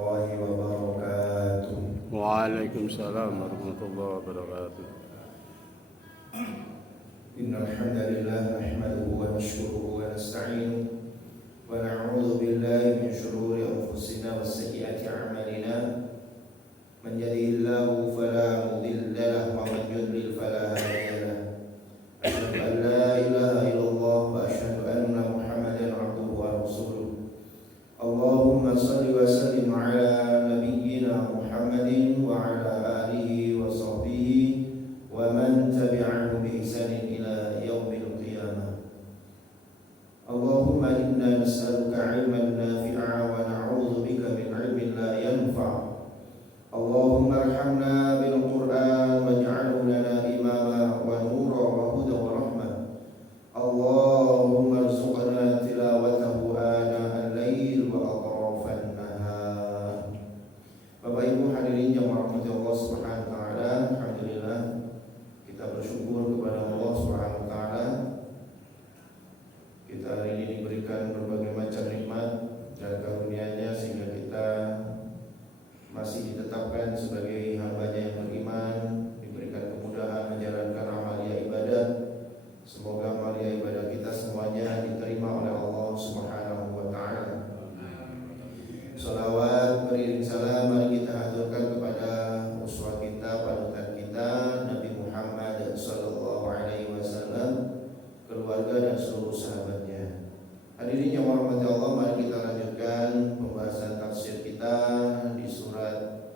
الله وبركاته. وعليكم السلام ورحمة الله وبركاته. إن الحمد لله نحمده ونشكره ونستعينه ونعوذ بالله من شرور أنفسنا وسيئات أعمالنا من يهده الله فلا مضل له ومن يضلل فلا هادي له أشهد أن لا إله إلا الله وأشهد أن محمدا عبده ورسوله اللهم صل وسلم على نبينا محمد وعلى آله وصحبه ومن تبعهم بإحسان إلى يوم القيامة. اللهم إنا نسألك علما نافعا ونعوذ بك من علم لا ينفع. اللهم ارحمنا بالقرآن واجعله لنا إماما ونورا وهدى ورحمة. اللهم ارزقنا تلاوته آناء الليل وأطراف النهار. Bapak Ibu hadirin yang dirahmati Allah Subhanahu wa taala, alhamdulillah kita bersyukur kepada Allah Subhanahu wa taala. Kita hari ini diberikan berbagai macam nikmat dan karunia-Nya sehingga kita masih ditetapkan sebagai hamba-Nya yang beriman, diberikan kemudahan menjalankan amalia ibadah. Semoga amalia ibadah kita semuanya diterima oleh Allah Subhanahu wa taala. Salawat beriring salam mari kita haturkan kepada uswah kita, panutan kita Nabi Muhammad sallallahu alaihi wasallam, keluarga dan seluruh sahabatnya. Hadirin yang dirahmati Allah, mari kita lanjutkan pembahasan tafsir kita di surat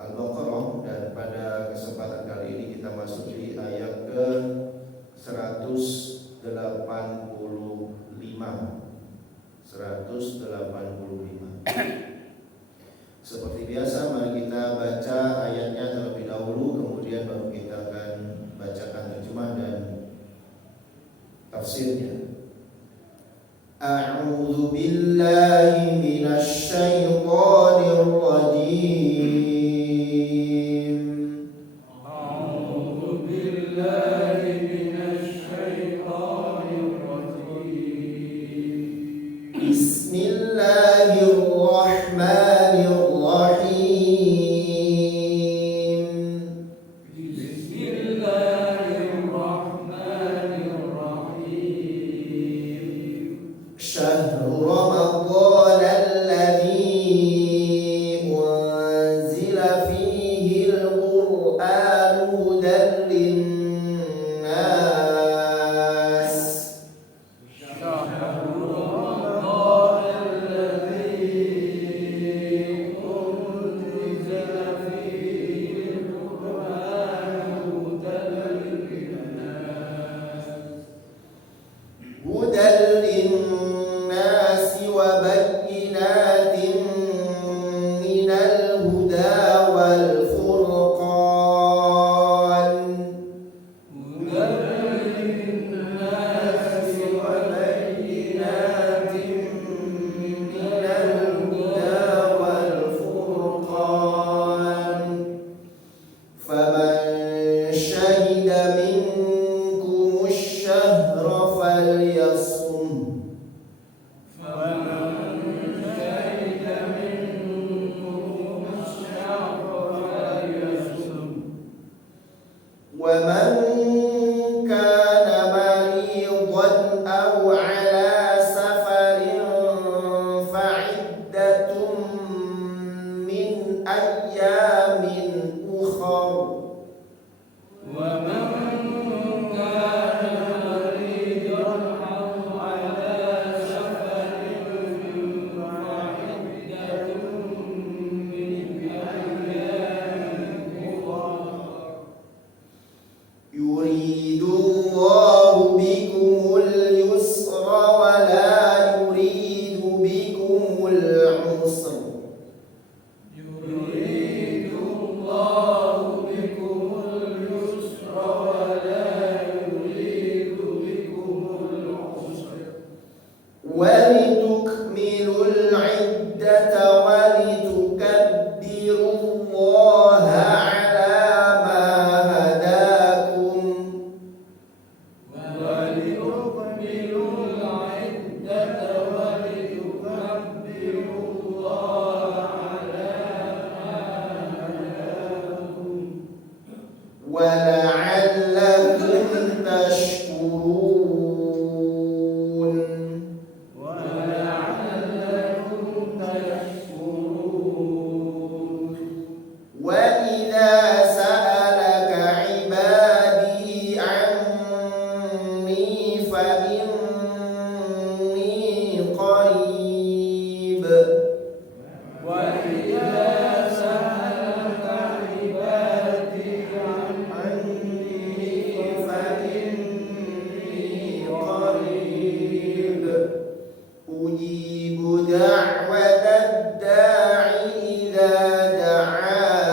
Al-Baqarah, dan pada kesempatan kali ini kita masuk di ayat ke 185. Seperti biasa mari kita baca ayatnya terlebih dahulu, kemudian baru kita akan bacakan terjemah dan tafsirnya. A'udzu billahi minasy syaithanir rajim. ولتكملوا العدة ولتكبروا الله ujibu da'watad da'i idza da'an.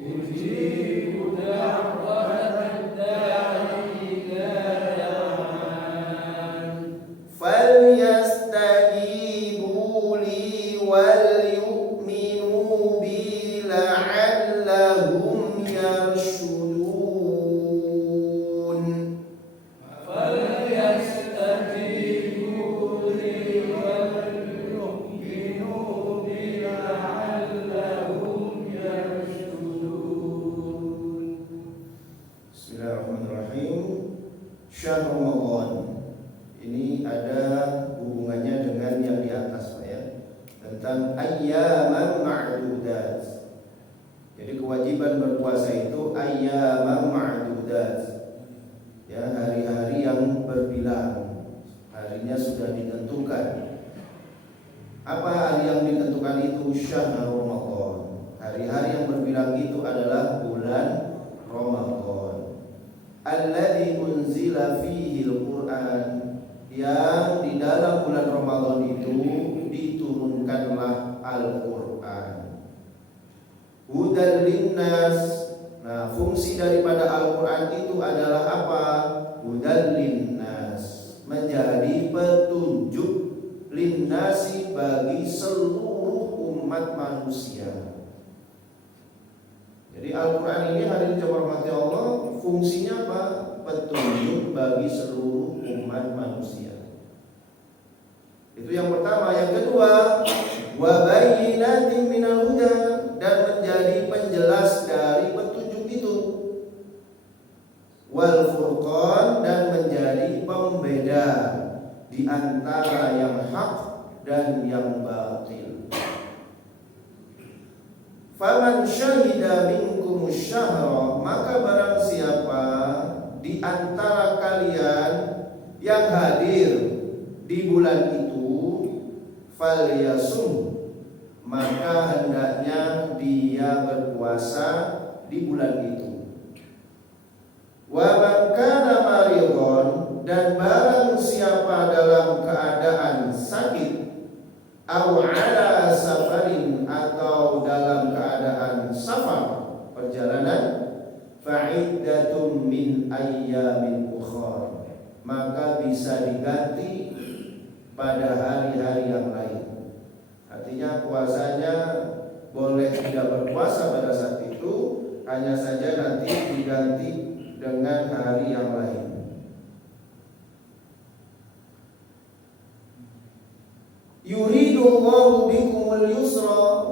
Ujibu da'watad da'i idza da'an. Falyastajibu li wal yu'minu bi la'allahum yarshudun. Falyastajibu li wal yu'minu bi la'allahum yarshudun. Bismillahirrahmanirrahim. Syahr Ramadan. Ini ada hubungannya dengan yang di atas, Pak ya. Tentang ayyaman ma'dudat. Jadi kewajiban berpuasa itu ayyaman ma'dudat. Ya, hari-hari yang berbilang. Harinya sudah ditentukan. Apa hari yang ditentukan itu? Syahr Ramadan. Hari-hari yang berbilang itu adalah bulan Ramadan. Alladzi unzila fihi al-Qur'an, yang di dalam bulan Ramadan itu diturunkanlah Al-Qur'an. Hudan linnas. Nah, fungsi daripada Al-Qur'an itu adalah apa? Hudan linnas, menjadi petunjuk linnasi bagi seluruh umat manusia. Jadi Al-Quran ini hadirin dirahmati Allah, fungsinya apa? Petunjuk bagi seluruh umat manusia. Itu yang pertama. Yang kedua, wa bayyinatin minal huda, dan menjadi penjelas dari petunjuk itu. Wal furqan, dan menjadi pembeda di antara yang hak dan yang batil. Faman syahida minkum syahra, maka barang siapa di antara kalian yang hadir di bulan itu, falyasum, maka hendaknya dia berpuasa di bulan itu. Wa man kana maridon, dan barang siapa dalam keadaan sakit, aw ala safarin, atau dalam keadaan safar, perjalanan, fa'iddatun min ayyamin ukhra, maka bisa diganti pada hari-hari yang lain. Artinya puasanya boleh tidak berpuasa pada saat itu, hanya saja nanti diganti dengan hari yang lain. Yuridullahu bikumul yusra,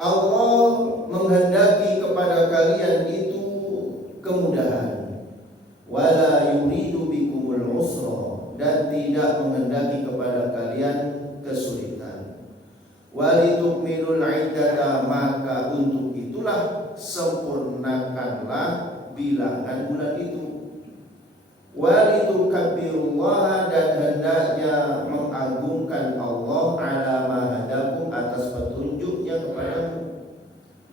Allah menghendaki kepada kalian itu kemudahan. Wala yuridu bikumul usra, dan tidak menghendaki kepada kalian kesulitan. Walitukmilul iddata, maka untuk itulah sempurnakanlah bilangan bulan itu. Walitukabbirullaha, dan hendaknya mengagungkan Allah ala ma hadakum, atas petunjuknya kepadamu.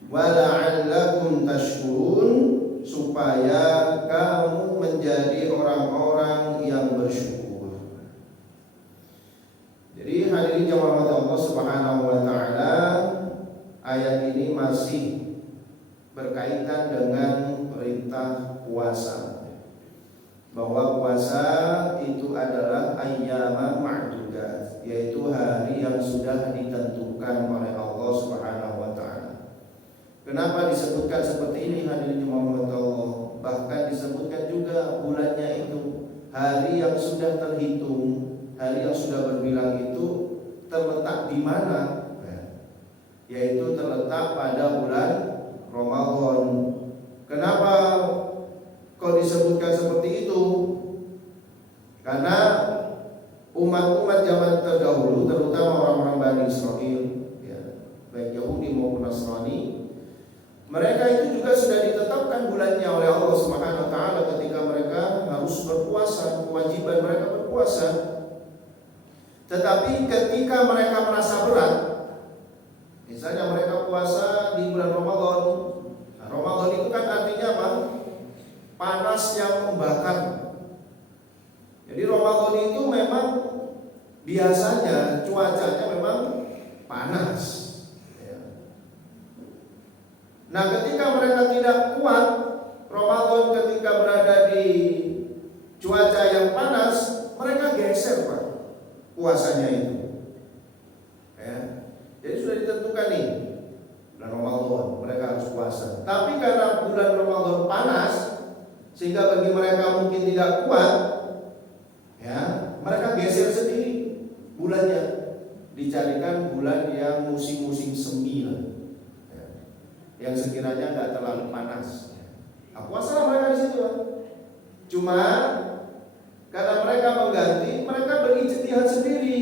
Wala'allakum tashkurun, supaya kamu menjadi orang-orang yang bersyukur. Jadi hadirin jamaah Allah Subhanahu wa taala, ayat ini masih berkaitan dengan perintah puasa, bahwa puasa itu adalah ayyaman ma'dudat, yaitu hari yang sudah ditentukan oleh Allah Subhanahu wa taala. Kenapa disebutkan seperti ini hadirin jemaah Allah? Bahkan disebutkan juga bulannya itu hari yang sudah terhitung, hari yang sudah berbilang itu terletak di mana? Yaitu terletak pada bulan Ramadan. Kenapa kok disebutkan seperti itu? Karena umat-umat zaman terdahulu, terutama orang-orang Bani Israel, ya, baik Yahudi maupun Nasrani, mereka itu juga sudah ditetapkan bulannya oleh Allah Subhanahu wa taala ketika mereka harus berpuasa, kewajiban mereka berpuasa. Tetapi ketika mereka merasa berat, misalnya mereka puasa di bulan Ramadan. Nah, Ramadan itu kan artinya apa? Panas yang membakar. Jadi Ramadan itu memang biasanya cuacanya memang panas. Ya. Nah, ketika mereka tidak kuat Ramadan, ketika berada di cuaca yang panas, mereka geser Pak puasanya itu. Ya. Jadi sudah ditentukan nih bulan Ramadan mereka harus puasa. Tapi karena bulan Ramadan panas, sehingga bagi mereka mungkin tidak kuat, ya mereka geser sendiri bulannya, dicarikan bulan yang musim-musim semi lah, ya, yang sekiranya nggak terlalu panas. Nah, puasalah mereka di situ. Cuma karena mereka mengganti, mereka berijtihad sendiri,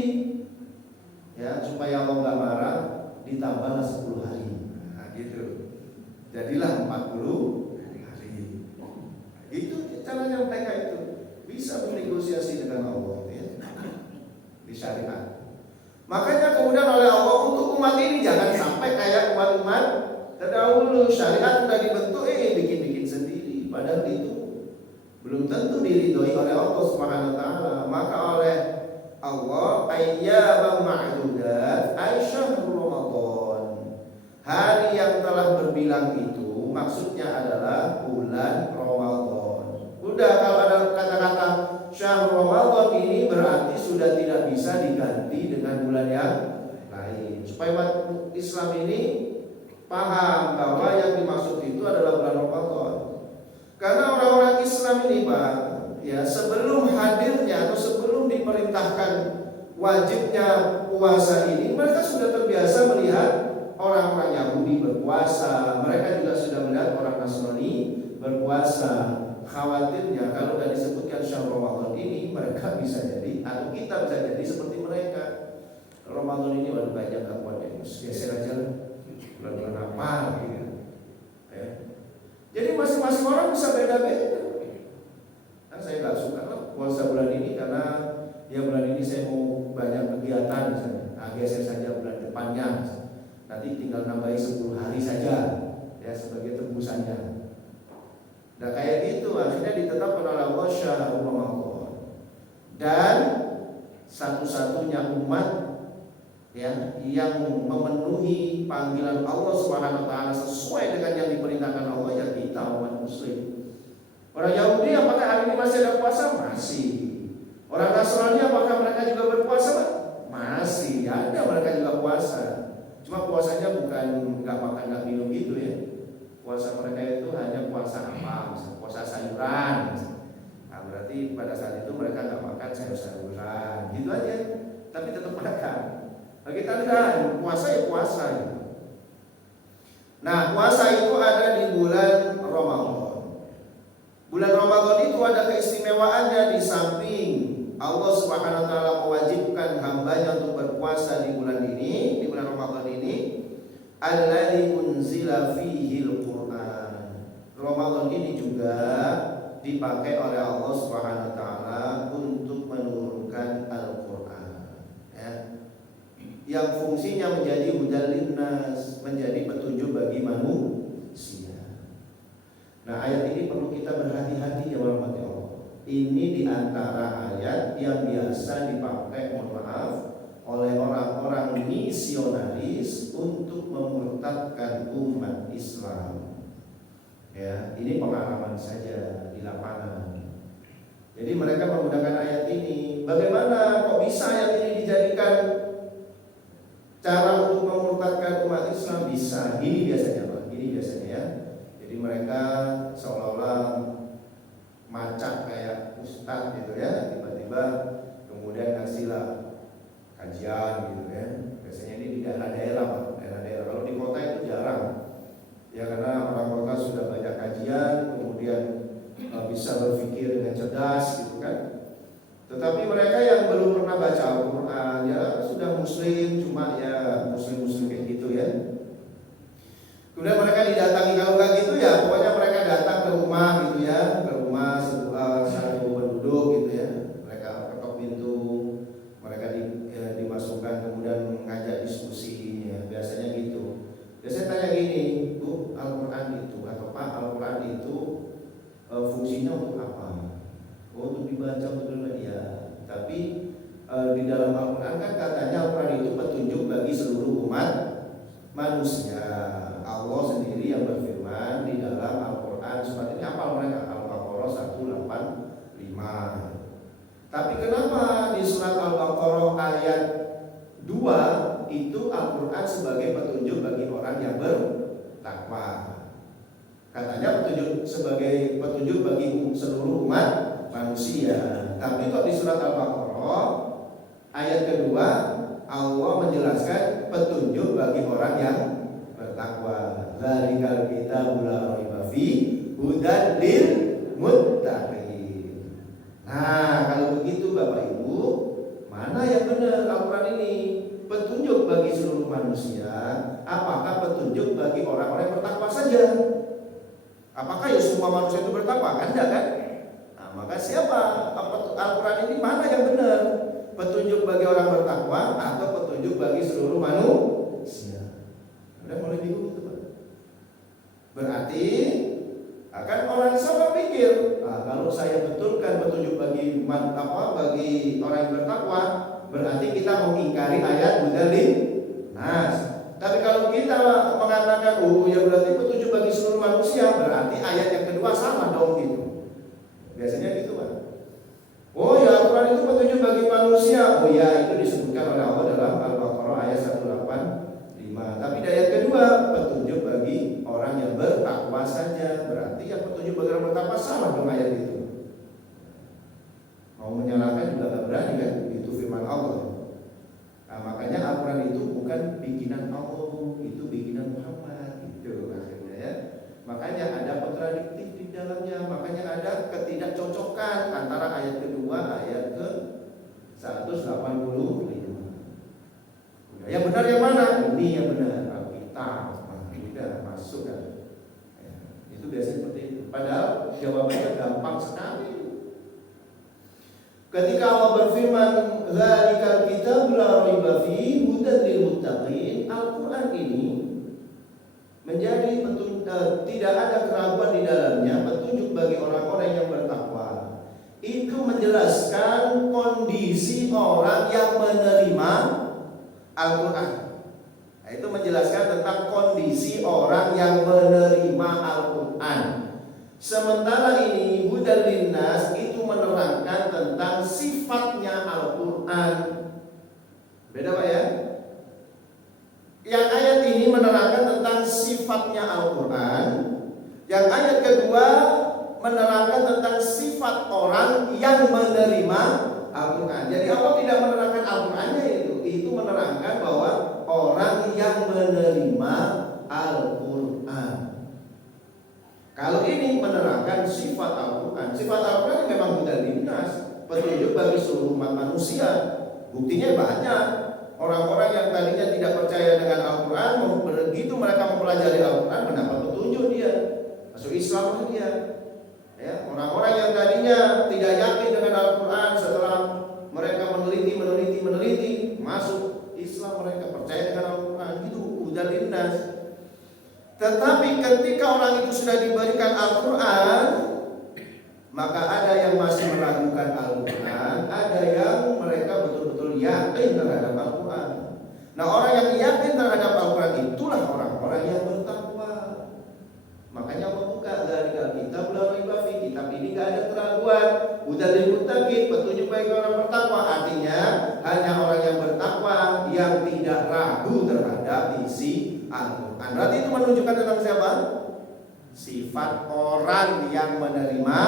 ya supaya Allah nggak marah, ditambahlah 10 hari. Nah, gitu. Jadilah 40 hari. Itu caranya mereka itu bisa bernegosiasi dengan Allah, ya, di syariat. Makanya kemudian oleh Allah untuk umat ini jangan sampai kayak umat-umat terdahulu, syariat sudah dibentuk, bikin-bikin sendiri. Padahal itu belum tentu diridhoi oleh Allah Subhanahu wa taala. Maka oleh Allah ayyaman ma'dudat ay syahrul Ramadan. Hari yang telah berbilang itu maksudnya adalah bulan Ramadan. Udah, kalau ada kata-kata syahrul Ramadan ini berarti sudah tidak bisa diganti dengan bulan yang lain. Supaya umat Islam ini paham bahwa yang dimaksud itu adalah bulan Ramadan. Karena orang-orang Islam ini Pak, ya sebelum hadirnya atau sebelum diperintahkan wajibnya puasa ini, mereka sudah terbiasa melihat orang-orang Yahudi berpuasa. Mereka juga sudah melihat orang Nasrani berpuasa. Khawatirnya kalau sudah disebutkan syahrul Ramadan ini, mereka bisa jadi atau kita bisa jadi seperti mereka. Ramadan ini baru banyak gangguan, geser aja bulan-bulan apa gitu. Ya. Jadi masing-masing orang bisa beda-beda. Nah, saya nggak suka lah puasa bulan ini karena ya bulan ini saya mau banyak kegiatan misalnya. Nah, geser saja bulan depannya. Nanti tinggal nambahi 10 hari saja ya sebagai tebusannya. Nah kayak gitu akhirnya ditetapkan oleh Allah syahrul Ramadan. Dan satu-satunya umat ya yang memenuhi panggilan Allah Subhanahu wa taala sesuai dengan yang diperintahkan Allah, ya kita umat muslim. Orang Yahudi apakah hari ini masih ada puasa? Masih. Orang Nasrani apakah mereka juga berpuasa? Masih. Ada mereka juga puasa. Cuma puasanya bukan nggak makan nggak minum gitu ya. Puasa mereka itu hanya puasa apa? Puasa sayuran. Nah, berarti pada saat itu mereka nggak makan sayur-sayuran, gitu aja. Tapi tetap makan. Nah, kita enggak, puasa ya puasa. Nah, puasa itu ada di bulan Ramadan. Bulan Ramadan itu ada keistimewaannya di samping Allah Subhanahu wa taala mewajibkan hambanya untuk berpuasa di bulan ini, di bulan Ramadan ini, alladzi unzila fihi al-Qur'an. Ramadan ini juga dipakai oleh Allah Subhanahu wa taala untuk menurunkan Al-Qur'an. Ya. Yang fungsinya menjadi hudal linnas, menjadi petunjuk bagi manusia. Nah, ayat ini perlu kita berhati-hati ya warahmatullahi wabarakatuh. Ini diantara ayat yang biasa dipakai, mohon maaf, oleh orang-orang misionaris untuk memurtadkan umat Islam. Ya, ini pengalaman saja di lapangan. Jadi mereka menggunakan ayat ini. Bagaimana kok bisa ayat ini dijadikan cara untuk memurtadkan umat Islam? Bisa. Ini biasanya Pak. Ini biasanya ya. Jadi mereka seolah-olah macak kayak ustadz gitu ya, tiba-tiba kemudian ngasihlah kajian gitu ya. Biasanya ini di daerah-daerah Pak, daerah-daerah. Kalau di kota itu jarang. Ya karena orang kota sudah banyak kajian, kemudian bisa berpikir dengan cerdas gitu kan. Tetapi mereka yang belum pernah baca Al-Quran, ya sudah muslim, cuma ya muslim-muslim kayak gitu ya. Kemudian mereka didatangi, kalau nggak gitu ya pokoknya mereka datang ke rumah gitu ya, ke rumah satu penduduk gitu ya. Mereka ketok pintu, mereka dimasukkan, kemudian mengajak diskusi ya, biasanya gitu. Biasanya tanya gini, Bu, Al-Quran itu atau Pak, Al-Quran itu fungsinya untuk apa? Oh, untuk dibaca. baca betul ya. Tapi di dalam Al-Quran kan katanya Al-Quran itu petunjuk bagi seluruh umat manusia. Allah sendiri yang berfirman di dalam Al-Quran seperti ini, apa mereka? Al-Baqarah 185. Tapi kenapa di surat Al-Baqarah ayat 2 itu Al-Quran sebagai petunjuk bagi orang yang bertakwa? Katanya petunjuk sebagai petunjuk bagi seluruh umat manusia. Tapi kok di surat Al-Baqarah ayat kedua Allah menjelaskan petunjuk bagi orang yang bertakwa. Dzalikal kitabul la raiba fihi hudan lil muttaqin. Nah, kalau begitu Bapak Ibu, mana yang benar Al-Quran ini? Petunjuk bagi seluruh manusia, apakah petunjuk bagi orang-orang yang bertakwa saja? Apakah ya semua manusia itu bertakwa? Kan enggak kan? Nah, maka siapa Al-Quran ini mana yang benar? Petunjuk bagi orang bertakwa atau petunjuk bagi seluruh manusia? Udah mulai bingung itu, Pak. Berarti akan orang sama pikir, kalau saya betulkan petunjuk bagi bagi orang yang bertakwa, berarti kita mengingkari ayat Hudalin Nas. Tapi kalau kita mengatakan, oh ya berarti petunjuk bagi seluruh manusia, berarti ayat yang kedua sama dong gitu. Biasanya gitu, Pak. Oh ya Al-Quran itu petunjuk bagi manusia. Oh ya, itu disebutkan oleh Allah dalam Al-Baqarah ayat 185. Tapi di ayat kedua petunjuk bagi orang yang bertakwa saja. Berarti yang petunjuk bagi orang bertakwa salah dong ayat itu. Mau menyalahkan juga gak berani kan? Itu firman Allah. Nah, makanya Al-Quran itu bukan bikinan Allah, itu bikinan Muhammad. Gitu akhirnya ya. Makanya ada kontradiktif di dalamnya. Makanya ada ketidakcocokan antara ayat kedua ayat ke 185. Yang benar yang mana? Ini yang benar Alkitab. Nah, ini udah masuk kan. Ya, itu biasanya seperti itu. Padahal jawabannya gampang sekali. Ketika Allah berfirman, "Dzalikal kitabul la raiba fihi hudan lil muttaqin," Al-Qur'an ini menjadi tidak ada keraguan di dalamnya, petunjuk bagi orang-orang yang bertakwa. Itu menjelaskan kondisi orang yang menerima Al-Quran. Nah, itu menjelaskan tentang kondisi orang yang menerima Al-Quran. Sementara ini Hudan Linnas itu menerangkan tentang sifatnya Al-Quran. Beda Pak ya? Yang ayat ini menerangkan tentang sifatnya Al-Quran. Yang ayat kedua menerangkan tentang sifat orang yang menerima Al-Quran. Jadi Allah tidak menerangkan Al-Qurannya itu menerangkan bahwa orang yang menerima Al-Quran. Kalau ini menerangkan sifat Al-Quran. Sifat Al-Quran memang Hudan Linnas, petunjuk bagi seluruh umat manusia. Buktinya banyak. Orang-orang yang tadinya tidak percaya dengan Al-Quran, begitu mereka mempelajari Al-Quran, mendapat petunjuk dia, masuk Islam dia. Ya, orang-orang yang tadinya tidak yakin dengan Al-Quran, setelah mereka meneliti, masuk Islam, mereka percaya dengan Al-Quran. Itu Hudan Linnas. Tetapi ketika orang itu sudah diberikan Al-Quran, maka ada yang masih meragukan Al-Quran, ada yang mereka betul-betul yakin terhadap Al-Quran. Nah, orang yang yakin terhadap Al-Quran itulah orang-orang yang bertakwa. Makanya Allah buka dzalikal kitabul la raiba fihi, kitab ini gak ada keraguan. Hudal lil muttaqin, petunjuk bagi orang bertakwa. Artinya hanya orang yang bertakwa yang tidak ragu terhadap isi Al-Quran. Berarti itu menunjukkan tentang siapa? Sifat orang yang menerima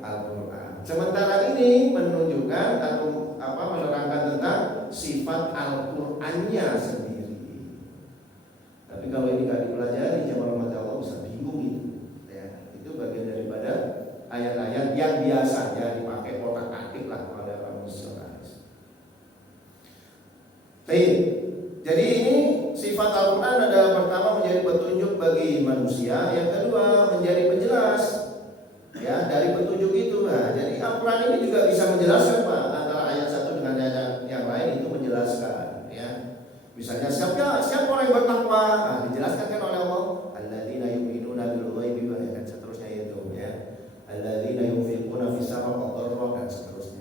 Al-Quran. Sementara ini menunjukkan atau menerangkan tentang sifat Al-Qurannya sendiri. Tapi kalau ini tidak dipelajari, jemaah rahmat Allah bisa bingung itu. Ya, itu bagian daripada ayat-ayat yang biasanya dipakai otak-atik lah oleh orang misionaris. Baik. Jadi ini sifat Al-Quran adalah pertama menjadi petunjuk bagi manusia, yang kedua menjadi penjelas ya dari petunjuk itu. Nah, jadi Al-Quran ini juga bisa menjelaskan Pak, antara ayat satu dengan ayat yang lain itu menjelaskan ya. Misalnya siapa orang yang bertakwa? Nah, dijelaskan kan oleh Allah, alladzina yu'minuna bil ghaibi wa dan seterusnya itu ya. Alladzina yunfiquna fis sarra'i wad dharra dan seterusnya.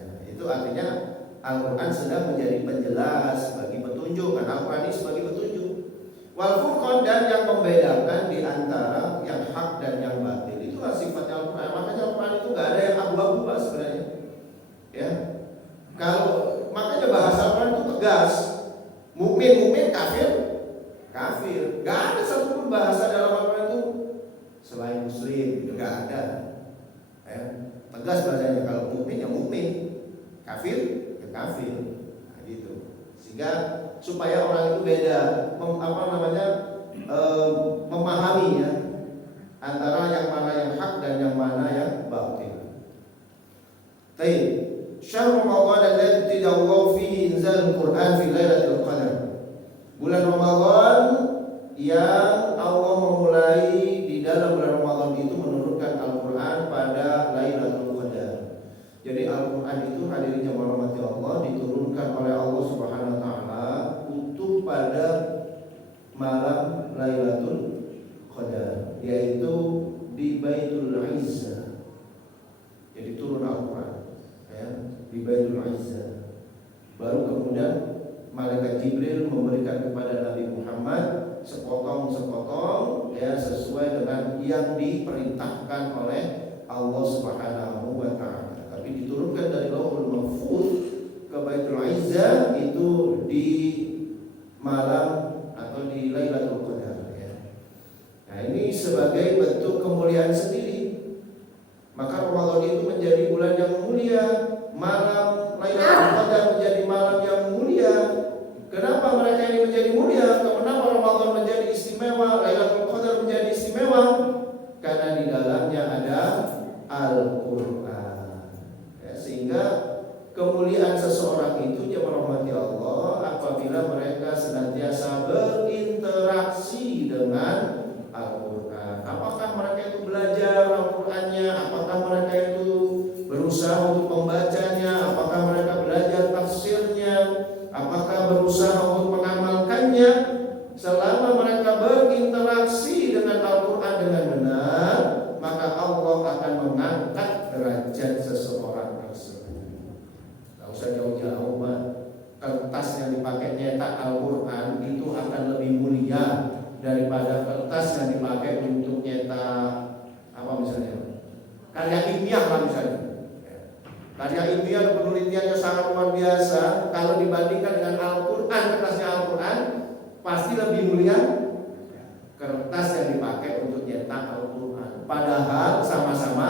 Al-Quran sedang menjadi penjelas bagi petunjuk, kan Al-Quran ini sebagai petunjuk. Wal furqan, dan yang membedakan di antara yang hak dan yang batil. Itulah sifatnya Al-Quran. Makanya Al-Quran itu nggak ada yang abu-abu Pak sebenarnya. Ya, kalau makanya bahasa Al-Quran itu tegas. Mukmin kafir, nggak ada satupun bahasa dalam Al-Quran itu selain muslim, itu nggak ada. Ya, tegas bahasanya. Kalau mukmin ya mukmin, kafir ya kafir, nah, gitu. Sehingga supaya orang itu beda, memahami ya antara yang mana yang hak dan yang mana yang batil. Baik, syahrul Ramadan alladzi tidawwa fihi inzalul Quran fi lailatul qadar. Bulan Ramadan yang Allah memulai di dalam bulan Ramadan itu menurunkan Al-Quran pada Lailatul Qadar. Jadi Al-Quran itu hadirin yang dirahmati Allah diturunkan oleh Allah Subhanahu wa taala utuh pada malam Lailatul Qadar, yaitu di Baitul Izzah. Jadi turun Al-Quran ya, di Baitul Izzah. Baru kemudian malaikat Jibril memberikan kepada Nabi Muhammad sepotong-sepotong ya sesuai dengan yang diperintahkan oleh Allah Subhanahu wa taala. Tapi diturunkan dari Lauhul Mahfuz ke Baitul Izzah itu di malam atau di Lailatul Qadar ya. Nah, ini sebagai bentuk kemuliaan sendiri. Maka Ramadan itu menjadi bulan yang mulia, malam Lailatul Qadar menjadi malam yang mulia. Kenapa mereka ini menjadi mulia? Kenapa Ramadan menjadi istimewa, Lailatul Qadar menjadi istimewa? Karena di dalamnya ada Al-Quran ya, sehingga kemuliaan seseorang itu yang merahmati Allah apabila mereka senantiasa berinteraksi dengan Al-Quran. Apakah mereka itu belajar Al-Qurannya? Apakah mereka itu berusaha untuk membacanya? Apakah mereka belajar tafsirnya? Apakah berusaha untuk mengamalkannya? Selama mereka berinteraksi dengan Al-Quran dengan benar, maka Allah akan mengangkat derajat seseorang tersebut. Tidak usah jauh-jauh, kertas yang dipakai nyetak Al-Quran itu akan lebih mulia daripada kertas yang dipakai untuk nyetak apa misalnya karya ilmiah lah misalnya. Karya ilmiah penelitiannya sangat luar biasa. Kalau dibandingkan dengan Al-Quran, kertasnya Al-Quran pasti lebih mulia kertas yang dipakai untuk nyetak Al-Quran. Padahal sama-sama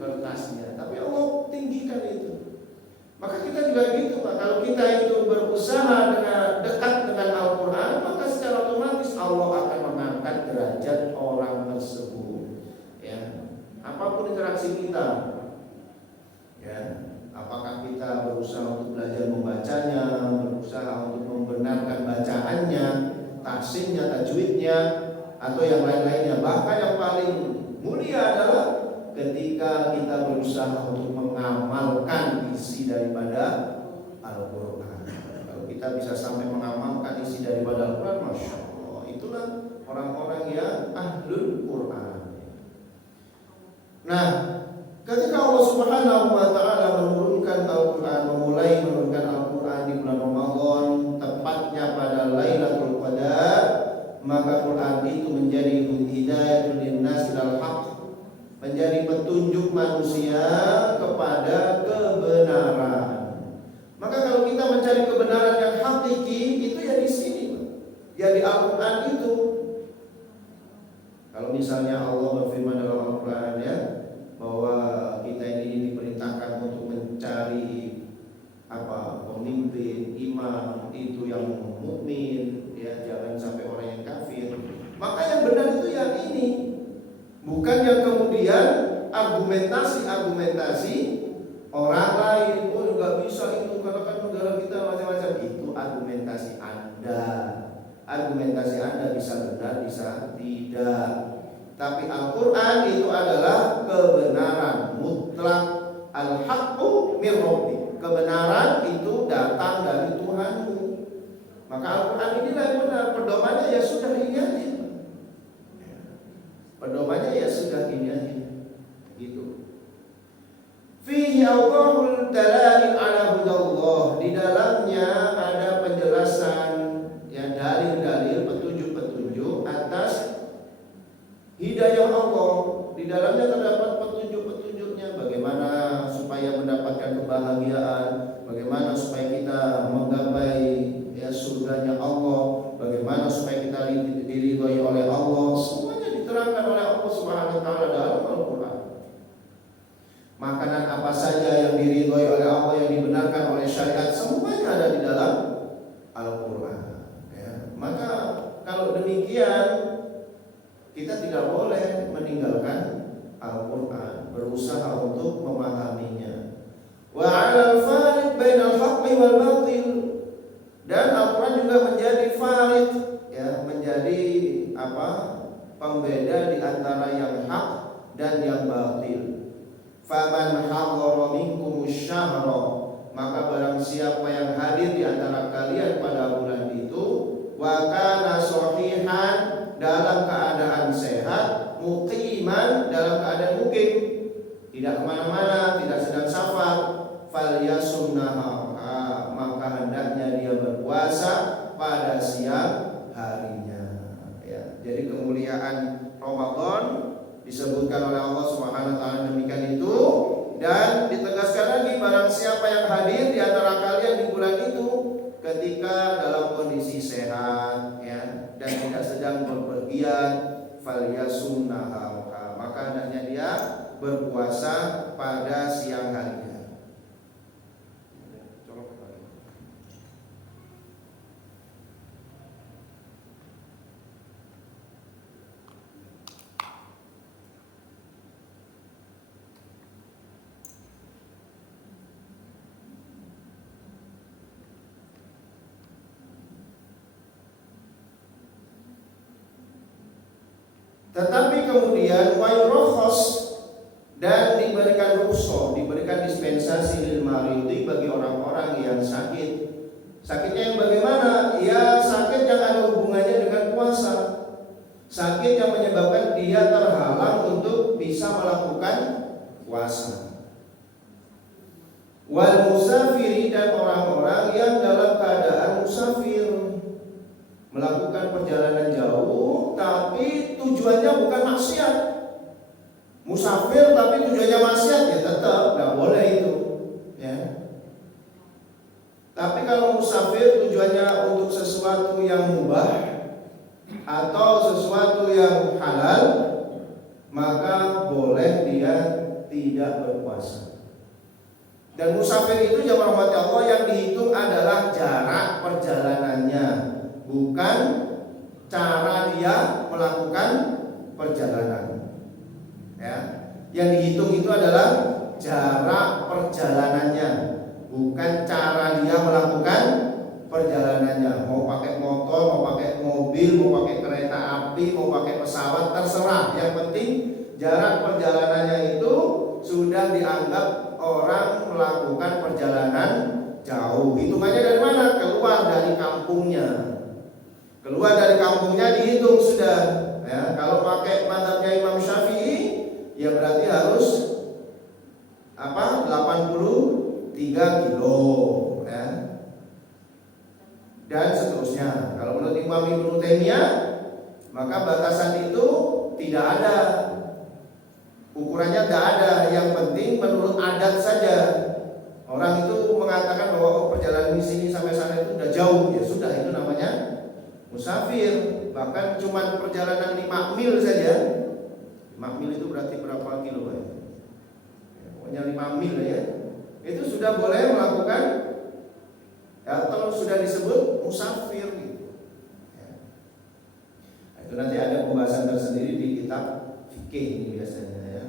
kertasnya, tapi Allah tinggikan itu. Maka kita juga gitu Pak. Kalau kita itu berusaha dengan dekat dengan Al-Quran, maka secara otomatis Allah akan mengangkat derajat orang tersebut. Ya, apapun interaksi kita. Ya, apakah kita berusaha untuk belajar membacanya, berusaha untuk membenarkan bacaannya, tahsinnya, tajwidnya, atau yang lain-lainnya. Bahkan yang paling mulia adalah ketika kita berusaha untuk mengamalkan isi daripada Al-Quran. Kalau kita bisa sampai mengamalkan isi daripada Al-Quran, Masya Allah, itulah orang-orang yang ahlul Quran. Nah, ketika Allah Subhanahu wa taala menurunkan Al-Quran, memulai menurunkan Al-Quran di bulan Ramadan, tepatnya pada Lailatul Qadar, maka Quran itu menjadi hidayatul linnas ilal haq, menjadi petunjuk manusia kepada kebenaran. Maka kalau kita mencari kebenaran yang hakiki, itu ya di sini, ya di Al-Quran itu. Kalau misalnya Allah berfirman dalam Al-Quran ya, bahwa kita ini diperintahkan untuk mencari pemimpin, imam itu yang mukmin, ya jangan sampai orang yang kafir. Maka yang benar itu yang ini, bukan yang kemudian argumentasi orang lain, oh nggak bisa itu karena kan negara kita macam-macam. Itu argumentasi Anda bisa benar, bisa tidak. Tapi Al-Quran itu adalah kebenaran mutlak, al-haqqu min rabbik. Kebenaran itu datang dari Tuhanmu. Maka Al-Quran inilah yang benar. Pedomannya ya sudah ini aja. Pedomannya ya sudah ini aja. Gitu. Fihi awdahul dalail ala hudallah. di dalamnya ada penjelasan ya, dalil-dalil, petunjuk-petunjuk atas hidayah Allah. Di dalamnya terdapat petunjuk-petunjuknya, bagaimana supaya mendapatkan kebahagiaan, bagaimana supaya kita menggapai ya surganya Allah, bagaimana supaya kita diridhoi oleh Allah. Semuanya diterangkan oleh Allah Subhanahu wa taala dalam Al-Qur'an. Makanan apa saja yang diridhoi oleh Allah, yang dibenarkan oleh syariat, semuanya ada di dalam Al-Qur'an ya. Maka kalau demikian, kita tidak boleh meninggalkan Al-Qur'an, berusaha untuk memahaminya. Wa 'alal farid bainal haqqi wal batil. Dan Al-Qur'an juga menjadi farid ya, menjadi pembeda di antara yang hak dan yang batil. Faman hadhara minkumus syahra, maka barang siapa yang hadir di antara kalian pada bulan itu, wa kana sahihan, dalam keadaan sehat, muqiman, dalam keadaan mukim, tidak kemana-mana, tidak sedang safar, falyasumnaha, maka hendaknya dia berpuasa pada siang harinya ya. Jadi kemuliaan Ramadan disebutkan oleh Allah Subhanahu wa taala demikian itu, dan ditegaskan lagi barang siapa yang hadir di antara kalian di bulan itu ketika dalam kondisi sehat ya, dan tidak sedang berpergian, falyasumnaha, maka hendaknya dia berpuasa pada siang harinya. Tetapi kemudian wayrokhos, dan diberikan rukhsah, diberikan dispensasi lil maridi, bagi orang-orang yang sakit. Sakitnya yang bagaimana? Ya sakit yang ada hubungannya dengan puasa, sakit yang menyebabkan dia terhalang untuk bisa melakukan puasa. Wal musafiri, dan orang-orang yang dalam keadaan musafir, melakukan perjalanan jauh tapi tujuannya bukan maksiat. Musafir tapi tujuannya maksiat, ya tetap nggak boleh itu ya. Tapi kalau musafir tujuannya untuk sesuatu yang mubah atau sesuatu yang halal, maka boleh dia tidak berpuasa. Dan musafir itu jemaah rahmati Allah yang dihitung adalah jarak perjalanannya, bukan cara dia melakukan perjalanan ya. Yang dihitung itu adalah jarak perjalanannya, bukan cara dia melakukan perjalanannya. Mau pakai motor, mau pakai mobil, mau pakai kereta api, mau pakai pesawat, terserah. Yang penting jarak perjalanannya itu sudah dianggap orang melakukan perjalanan jauh. Hitungannya dari mana? Keluar dari kampungnya. Keluar dari kampungnya dihitung sudah ya. Kalau pakai mazhabnya Imam Syafi'i, ya berarti harus 83 kilo ya. Dan seterusnya. Kalau menurut Imam Ibnu Taimiyah, maka batasan itu tidak ada, ukurannya tidak ada. Yang penting menurut adat saja. Orang itu mengatakan bahwa perjalanan di sini sampai sana itu sudah jauh, ya sudah, itu namanya musafir. Bahkan cuma perjalanan 5 mil saja. 5 mil itu berarti berapa kilo ya? Pokoknya 5 mil ya. Itu sudah boleh melakukan ya, atau sudah disebut musafir gitu. Ya. Nah, itu nanti ada pembahasan tersendiri di kitab fikih ini biasanya ya.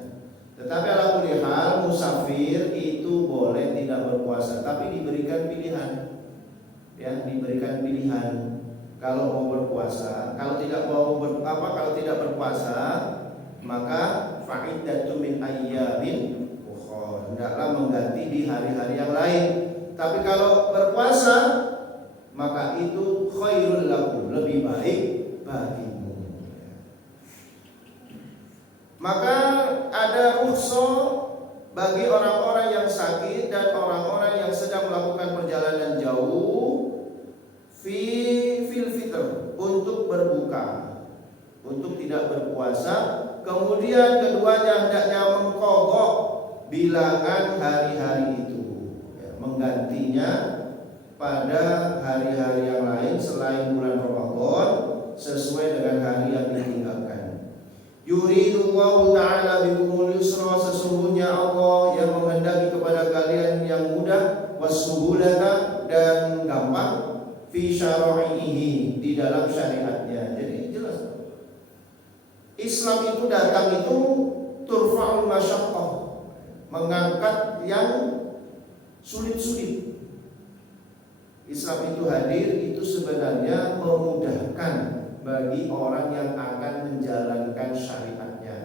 Tetapi ala kulli hal musafir itu boleh tidak berpuasa, tapi diberikan pilihan. Ya, diberikan pilihan. Kalau mau berpuasa, kalau tidak berpuasa, maka fa'iddatu min ayyamin ukhra, hendaklah mengganti di hari-hari yang lain. Tapi kalau berpuasa, maka itu khairul lakum, lebih baik bagimu. Maka ada rukhsah bagi orang-orang yang sakit dan orang-orang yang sedang melakukan perjalanan untuk tidak berpuasa. Kemudian keduanya hendaknya mengqadha bilangan hari-hari itu, ya, menggantinya pada hari-hari yang lain selain bulan Ramadan sesuai dengan hari yang ditinggalkan. Yuridullahu ta'ala bikumul yusra, sesungguhnya Allah yang menghendaki kepada kalian yang mudah, wasuhulata, dan gampang, fi syara'ihi, di dalam syariatnya. Jadi jelas Islam itu datang itu turfa'ul masyaqqah, mengangkat yang sulit-sulit. Islam itu hadir itu sebenarnya memudahkan bagi orang yang akan menjalankan syariatnya.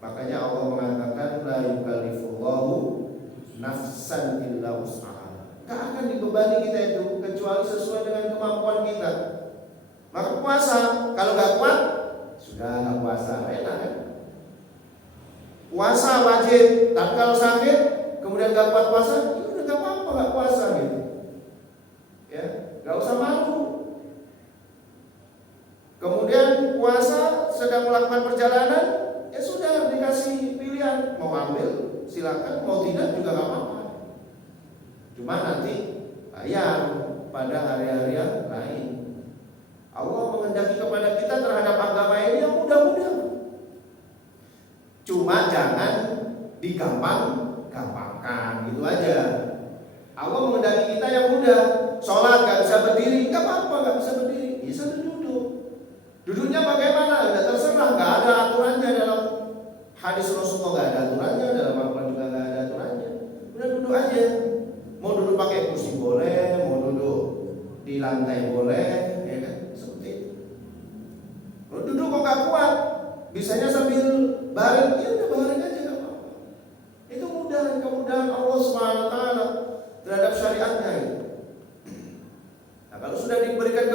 Makanya Allah mengatakan la yukallifullahu nafsan illa wus'aha. Gak akan dibebani kita itu kecuali sesuai dengan kemampuan kita. Maka puasa, kalau gak kuat sudah gak puasa, enak kan? Puasa wajib, tapi kalau sakit kemudian gak kuat puasa, ya udah gak apa-apa gak puasa gitu. Ya, gak usah malu. Kemudian puasa sedang melakukan perjalanan, ya sudah dikasih pilihan, mau ambil silakan, mau tidak juga gak apa-apa. Cuma nanti bayar pada hari-hari yang lain. Allah menghendaki kepada kita terhadap agama ini yang mudah-mudah. Cuma jangan digampang-gampangkan gitu aja. Allah menghendaki kita yang mudah. Sholat gak bisa berdiri, gak apa-apa gak bisa berdiri, bisa duduk. Duduknya bagaimana? Udah terserah, gak ada aturannya dalam hadis Rasulullah, gak ada aturannya, dalam Al-Quran juga gak ada aturannya. Udah duduk aja. Mau duduk pakai kursi boleh, mau duduk di lantai boleh, ya kan? Seperti itu. Kalau duduk kok gak kuat, bisanya sambil baring, ya udah baring aja gak apa-apa. Itu kemudahan Allah SWT terhadap syariatnya itu. Nah, kalau sudah diberikan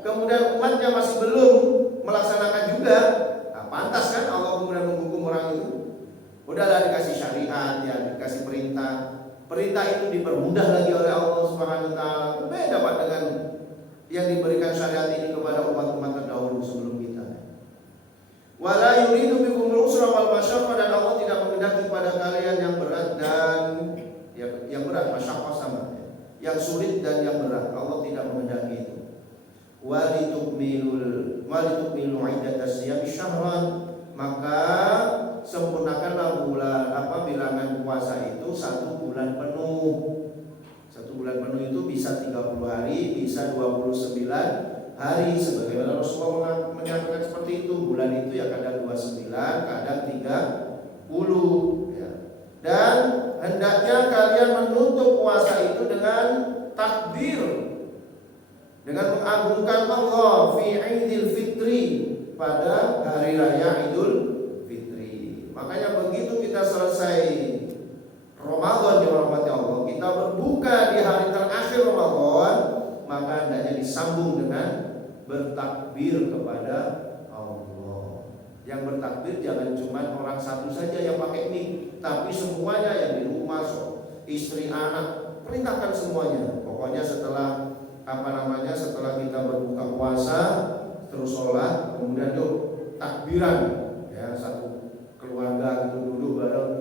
kemudian umatnya masih belum melaksanakan juga, nah, pantas kan Allah kemudian menghukum orang itu. Udahlah dikasih syariat, ya dikasih perintah. Perintah itu dipermudah lagi oleh Allah Subhanahu wa taala. Beda Pak dengan yang diberikan syariat ini kepada umat-umat terdahulu sebelum kita. Wala yuridu bikumul usra wal masyaqqah, dan Allah tidak menghendaki pada kalian yang berat dan yang berat, masyaqqah sama. Yang sulit dan yang berat, Allah tidak menghendaki itu. Walitukmilu iddatas siyam syahran, maka sempurnakanlah bilangan puasa itu 1 bulan penuh. 1 bulan penuh itu bisa 30 hari, bisa 29 hari, sebagaimana Rasulullah menyampaikan seperti itu. Bulan itu ya kadang 29, kadang 30 ya. Dan hendaknya kalian menutup puasa itu dengan takbir, dengan mengagungkan Allah fi Idul Fitri, pada hari raya Idul Fitri. Makanya begitu kita selesai Ramadan dirahmati Allah, kita berbuka di hari terakhir Ramadan, maka hendaknya disambung dengan bertakbir kepada Allah. Yang bertakbir jangan cuma orang satu saja yang pakai mic, tapi semuanya yang di rumah, istri, anak, perintahkan semuanya. Pokoknya setelah setelah kita berbuka puasa, terus sholat, kemudian yuk takbiran, ya, satu keluarga gitu dulu bareng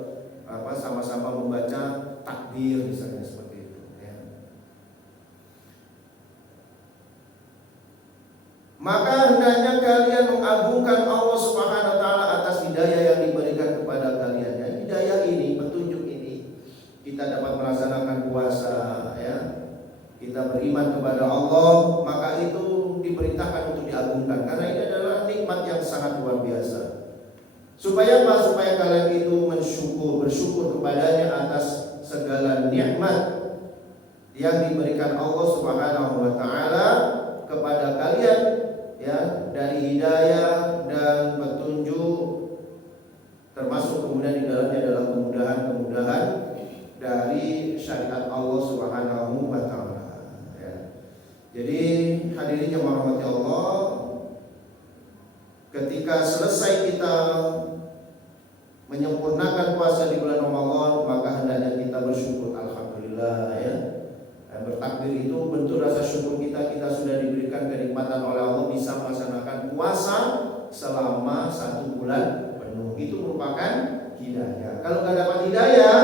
sama-sama membaca takbir, misalnya seperti itu, ya. Maka hendaknya kalian mengagungkan Allah Subhanahu wa taala atas hidayah yang diberikan kepada kalian. Ya, hidayah ini, petunjuk ini, kita dapat melaksanakan puasa, ya. Kita beriman kepada Allah, maka itu diperintahkan untuk diagungkan, karena ini adalah nikmat yang sangat luar biasa. Supaya apa? Supaya kalian itu bersyukur kepadanya atas segala nikmat yang diberikan Allah Subhanahu wa taala kepada kalian, ya, dari hidayah dan petunjuk, termasuk kemudian di dalamnya adalah kemudahan-kemudahan dari syariat Allah Subhanahu wa taala. Jadi hadirin yang dirahmati Allah, ketika selesai kita menyempurnakan puasa di bulan Ramadan, maka hendaknya kita bersyukur, alhamdulillah, ya. Bertakbir itu bentuk rasa syukur kita sudah diberikan kenikmatan oleh Allah, bisa melaksanakan hidayah. Kalau nggak dapat hidayah,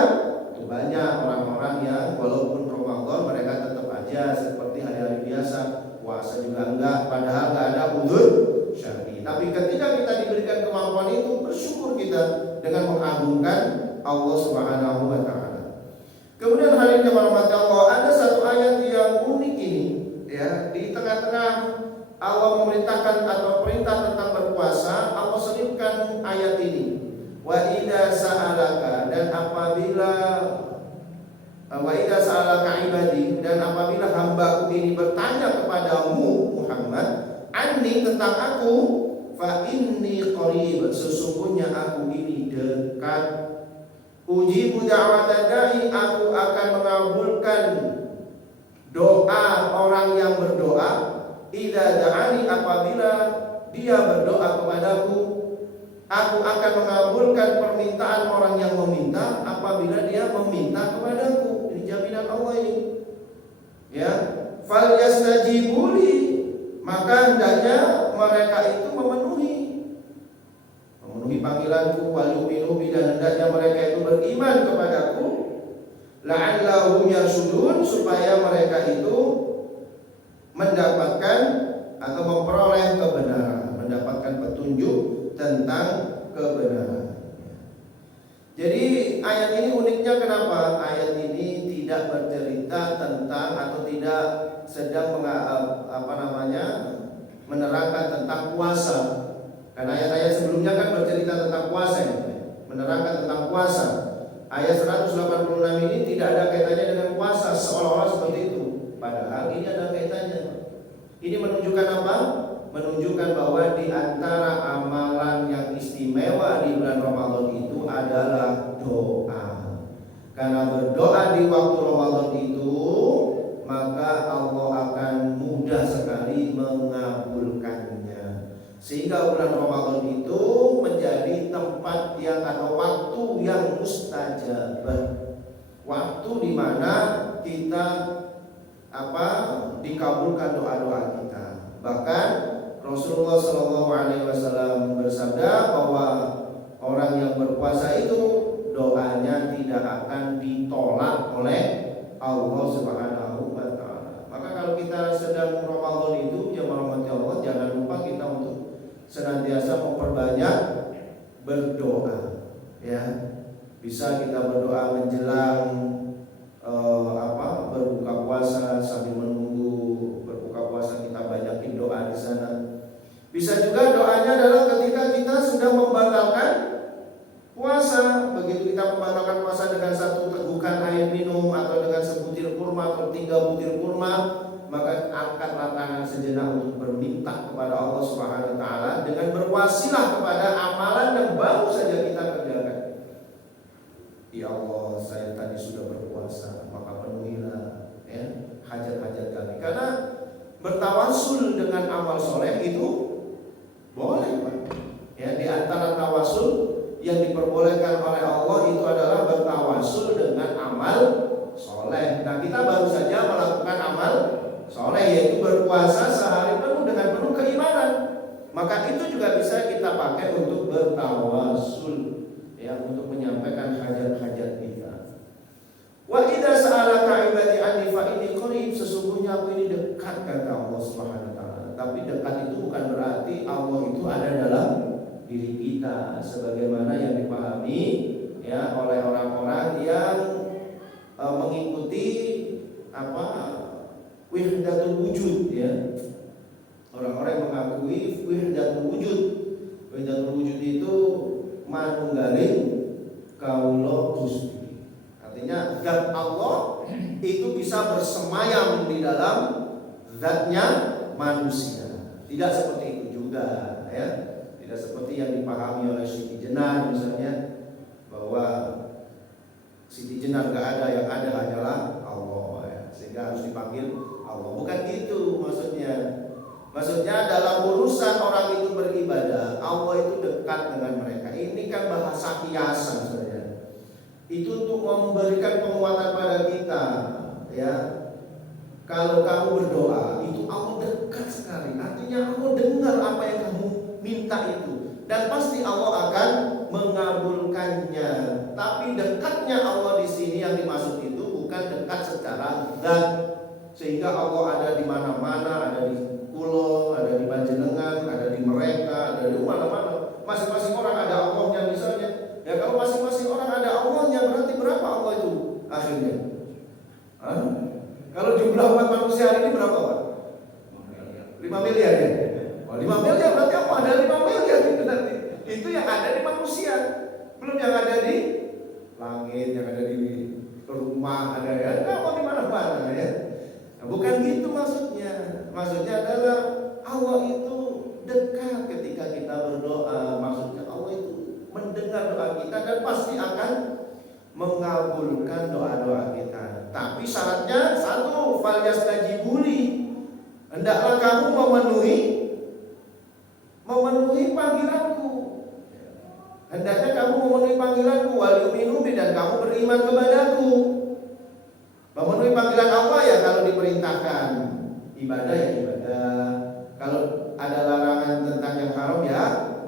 itu banyak orang-orang yang walaupun Ramadan mereka tetap aja seperti hari-hari biasa, puasa juga enggak, padahal nggak ada udzur syar'i. Tapi ketika kita diberikan kemampuan itu, bersyukur kita dengan mengagungkan Allah Subhanahu wa taala. Kemudian hadirin yang dirahmati Allah, ada satu ayat yang unik ini, ya, di tengah-tengah Allah memerintahkan atau perintah tentang berpuasa, Allah selipkan ayat ini. Wa idza sa'alaka, dan apabila wa idza sa'alaka ibadi, dan apabila hamba-Ku ini bertanya kepadamu Muhammad, anni, tentang aku, fa inni qarib, sesungguhnya aku ini dekat. Ujibu da'wata da'i, aku akan mengabulkan doa orang yang berdoa. Idza da'ani, apabila dia berdoa kepadaku, aku akan mengabulkan permintaan orang yang meminta apabila dia meminta kepadaku. Ini jaminan Allah ini. Ya, fal yastajibuli, maka hendaknya mereka itu memenuhi panggilanku, walu'minu bi, dan hendaknya mereka itu beriman kepadaku, la'allahum yarsudun, supaya mereka itu mendapatkan atau memperoleh kebenaran, mendapatkan petunjuk tentang kebenaran. Jadi ayat ini uniknya kenapa? Ayat ini tidak bercerita tentang atau tidak sedang menerangkan tentang puasa. Karena ayat-ayat sebelumnya kan bercerita tentang puasa, menerangkan tentang puasa. Ayat 186 ini tidak ada kaitannya dengan puasa, seolah-olah seperti itu. Padahal ini ada kaitannya. Ini menunjukkan apa? Menunjukkan bahwa di antara amalan yang istimewa di bulan Ramadan itu adalah doa. Karena berdoa di waktu Ramadan itu, maka Allah akan mudah sekali mengabulkannya. Sehingga bulan Ramadan itu menjadi tempat yang atau waktu yang mustajabah, waktu di mana kita dikabulkan doa-doa kita. Bahkan Rasulullah SAW bersabda bahwa orang yang berpuasa itu doanya tidak akan ditolak oleh Allah Subhanahu wa taala. Maka kalau kita sedang Ramadan itu, ya rahmati Allah, jangan lupa kita untuk senantiasa memperbanyak berdoa, ya. Bisa kita berdoa menjelang berbuka puasa, sambil menunggu berbuka puasa kita banyakin doa di sana. Bisa juga doanya adalah ketika kita sudah membatalkan puasa. Begitu kita membatalkan puasa dengan satu tegukan air minum atau dengan sebutir kurma atau 3 butir kurma, maka angkatlah tangan sejenak untuk berminta kepada Allah Subhanahu wa taala dengan berwasilah kepada amalan yang baru saja kita kerjakan. Ya Allah, saya tadi sudah berpuasa, maka penuhilah hajat-hajat kami. Karena bertawasul dengan amal soleh itu boleh, Pak. Ya, di antara tawasul yang diperbolehkan oleh Allah itu adalah bertawasul dengan amal soleh. Nah, kita baru saja melakukan amal soleh, yaitu berpuasa sehari penuh dengan penuh keimanan. Maka itu juga bisa kita pakai untuk bertawasul, ya, untuk menyampaikan hajat-hajat kita. Wa idza sa'alaka ibadi anni fa inni qarib, sesungguhnya aku ini dekat, kata Allah Subhanahu wa taala. Tapi dekat itu bukan berarti Allah itu ada dalam diri kita sebagaimana yang dipahami, ya, oleh orang-orang yang mengikuti wahdatul wujud, ya. Orang-orang yang mengakui wahdatul wujud. Wahdatul wujud itu manunggaling kaula Gusti. Artinya zat Allah itu bisa bersemayam di dalam zatnya manusia. Tidak seperti itu juga, ya. Tidak seperti yang dipahami oleh Siti Jenar misalnya, bahwa Siti Jenar gak ada, yang ada hanyalah Allah, ya. Sehingga harus dipanggil Allah. Bukan itu maksudnya. Maksudnya dalam urusan orang itu beribadah, Allah itu dekat dengan mereka. Ini kan bahasa kiasan saja. Itu untuk memberikan penguatan pada kita, ya. Kalau kamu berdoa, itu Allah dekat sekali. Artinya Allah dengar apa yang kamu minta itu, dan pasti Allah akan mengabulkannya. Tapi dekatnya Allah di sini yang dimaksud itu bukan dekat secara zat, sehingga Allah ada di mana-mana, ada di pulau, ada di Panjenengan, ada di mereka, ada di mana-mana. Masing-masing orang ada Allahnya misalnya. Ya kalau masing-masing orang ada Allahnya, berarti berapa Allah itu akhirnya? Kalau jumlah umat manusia hari ini berapa, Pak? 5 miliar ya? Oh, 5 miliar berarti apa? Ada 5 miliar itu nanti. Itu yang ada di manusia. Belum yang ada di langit, yang ada di rumah, ada ya. Apa di mana-mana ya? Nah, bukan gitu maksudnya. Maksudnya adalah Allah itu dekat ketika kita berdoa. Maksudnya Allah itu mendengar doa kita dan pasti akan mengabulkan doa-doa kita. Tapi syaratnya satu, falyastajibuli. Hendaklah kamu memenuhi panggilanku. Hendaknya kamu memenuhi panggilanku, wal yu'minu bi, dan kamu beriman kepadaku. Memenuhi panggilan Allah ya kalau diperintahkan ibadah ya ibadah. Kalau ada larangan tentang yang haram ya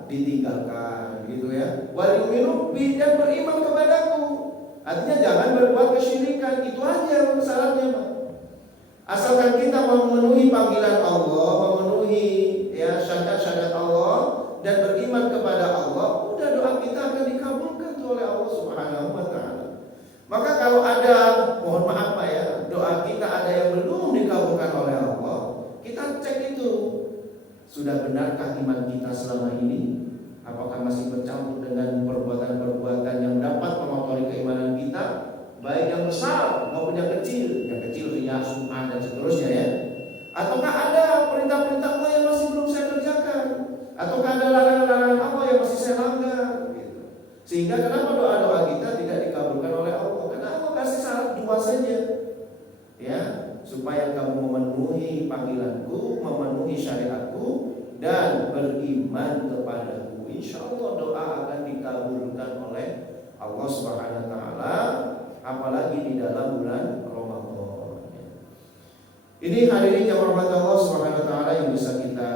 ditinggalkan gitu ya. Wal yu'minu bi, dan beriman kepadaku. Artinya jangan berbuat kesyirikan, itu aja syaratnya, Pak. Asalkan kita memenuhi panggilan Allah, memenuhi ya syahadat-syahadat Allah dan beriman kepada Allah, udah doa kita akan dikabulkan tuh oleh Allah Subhanahu wa taala. Maka kalau ada, mohon maaf Pak ya, doa kita ada yang belum dikabulkan oleh Allah, kita cek itu. Sudah benarkah iman kita selama ini? Apakah masih bercampur dengan perbuatan-perbuatan yang dapat mengotori keimanan kita, baik yang besar maupun yang kecil? Yang kecil riya, sum'ah dan seterusnya ya. Ataukah ada perintah-perintah Allah yang masih belum saya kerjakan? Ataukah ada larangan-larangan Allah yang masih saya langgar? Gitu. Sehingga kenapa doa-doa kita tidak dikabulkan oleh Allah? Karena Allah kasih syarat dua saja, ya, supaya kamu memenuhi panggilanku, memenuhi syariatku, dan beriman kepadaku. Insya Allah doa akan dikabulkan oleh Allah Subhanahu wa taala, apalagi di dalam bulan Ramadan. Ini hadirin yang dirahmati Allah Subhanahu wa taala yang bisa kita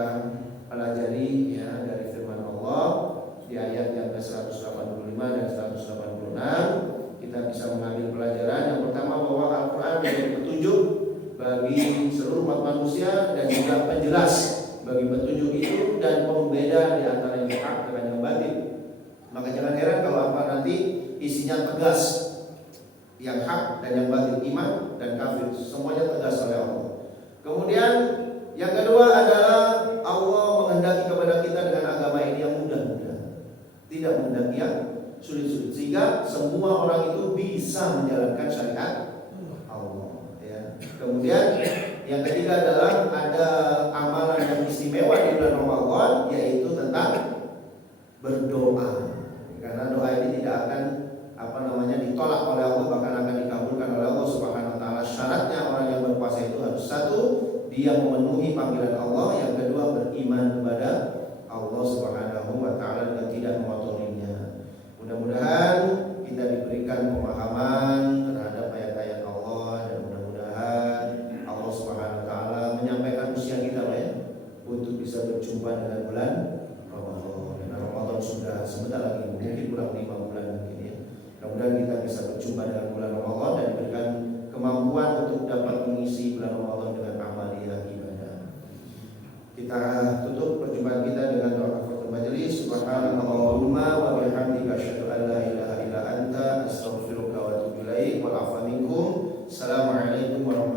pelajari ya dari firman Allah di ayat yang ke-185 dan 186. Kita bisa mengambil pelajaran yang pertama bahwa Al-Qur'an menjadi petunjuk bagi seluruh umat manusia dan juga penjelas bagi petunjuk itu dan pembeda di antara yang hak dengan yang batil. Maka jangan heran kalau apa nanti isinya tegas, yang hak dan yang batil, iman dan kafir, semuanya tegas oleh Allah. Kemudian yang kedua adalah Allah menghendaki kepada kita dengan agama ini yang mudah-mudah, tidak menghendaki yang sulit-sulit, sehingga semua orang itu bisa menjalankan syariat Allah ya. Kemudian yang ketiga adalah ada amalan yang istimewa di bulan Ramadan, yaitu tentang berdoa. Karena doa ini tidak akan ditolak oleh Allah, bahkan akan dikabulkan oleh Allah Subhanahu wa taala. Syaratnya orang yang berpuasa itu harus satu, dia memenuhi panggilan Allah, yang kedua beriman kepada Allah Subhanahu wa taala dan tidak mengotorinya. Mudah-mudahan kita diberikan pemahaman terhadap ayat-ayat Allah, dan mudah-mudahan Allah Subhanahu wa taala menyampaikan usia kita ya untuk bisa berjumpa dengan bulan Ramadan. Nah, Ramadan sudah sebentar lagi, mungkin kurang 5 bulan mungkin ya. Mudah-mudahan kita bisa berjumpa dengan bulan Ramadan dan diberikan kemampuan untuk dapat mengisi bulan Ramadan dengan amaliyah ibadah. Kita tutup perjumpaan kita dengan doa kafaratul majelis. Subhanallahumma wa bihamdika asyhadu an la ilaha illa anta astaghfiruka wa atubu ilaik. Wal afwa minkum. Assalamualaikum warahmatullahi wabarakatuh.